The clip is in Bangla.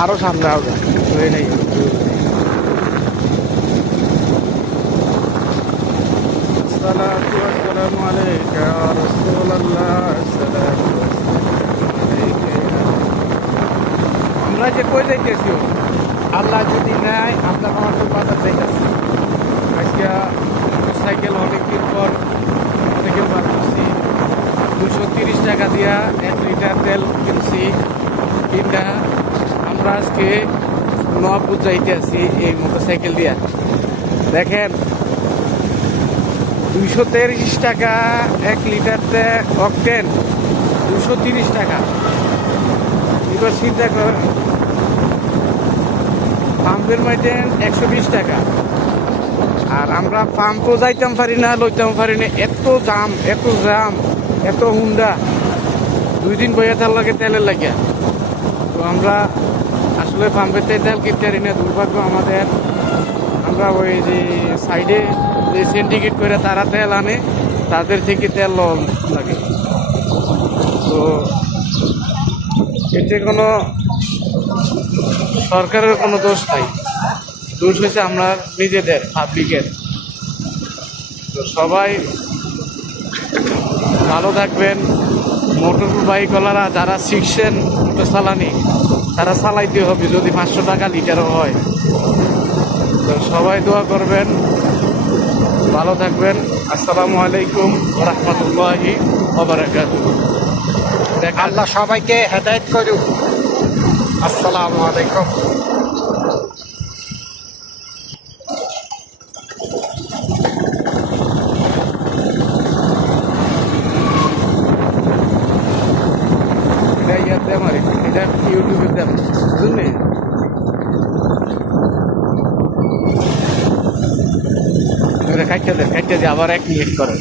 আরো সামনে হবে হয়ে নেই। আসসালাতু ওয়াসসালামু আলাইকা ইয়া রাসূলুল্লাহ, আসসালাতু ওয়াসসালামু আলাইকা ইয়া। আমরা যে কই যাইতেছি, আল্লাহ যদি নেয় আমরা আমাদের বাজার যাইতেছি। আজকে সাইকেল অনেকদিন পর সাইকেল বার করছি। 230 টাকা দিয়া 1 লিটার তেল কিনছি। কিনা আমরা আজকে নবাবপুর যাইতে আছি এই মোটরসাইকেল দিয়া। দেখেন 230 টাকা 1 লিটার অকটেন, 230 টাকা। এবার চিন্তা কর, পাম্পের মধ্যে 120 টাকা। আর আমরা পাম্পও যাইতাম পারি না, লইতাম পারি না, এত জাম এত জাম এত হুন্ডা। 2 দিন বইয়া তার লাগে তেলের লাগিয়া। তো আমরা আসলে পাম্পের তেল কিনতে পারি না, দুর্ভাগ্য আমাদের। আমরা ওই যে সাইডে যে সিন্ডিকেট করে তারা তেল আনে, তাদের থেকে তেল লাগে। তো এতে কোনো সরকারের কোনো দোষ নাই, দোষ হয়েছে আমরা নিজেদের পাবলিকের। তো সবাই ভালো থাকবেন। মোটর বাইকওয়ালারা যারা শিখছেন মোটর চালানি, তারা চালাইতে হবে যদি 500 টাকা লিটারও হয়। তো সবাই দোয়া করবেন, ভালো থাকবেন। আসসালামু আলাইকুম ওয়া রাহমাতুল্লাহি ওয়া বারাকাতুহু। আল্লাহ সবাইকে হেদায়েত করুক। আসসালামু আলাইকুম। এটা ইয়াতে আমার এটা ইউটিউবে দেন বুঝলি। কাটতে দেন, কাটতে দিয়ে আবার 1 মিনিট করেন।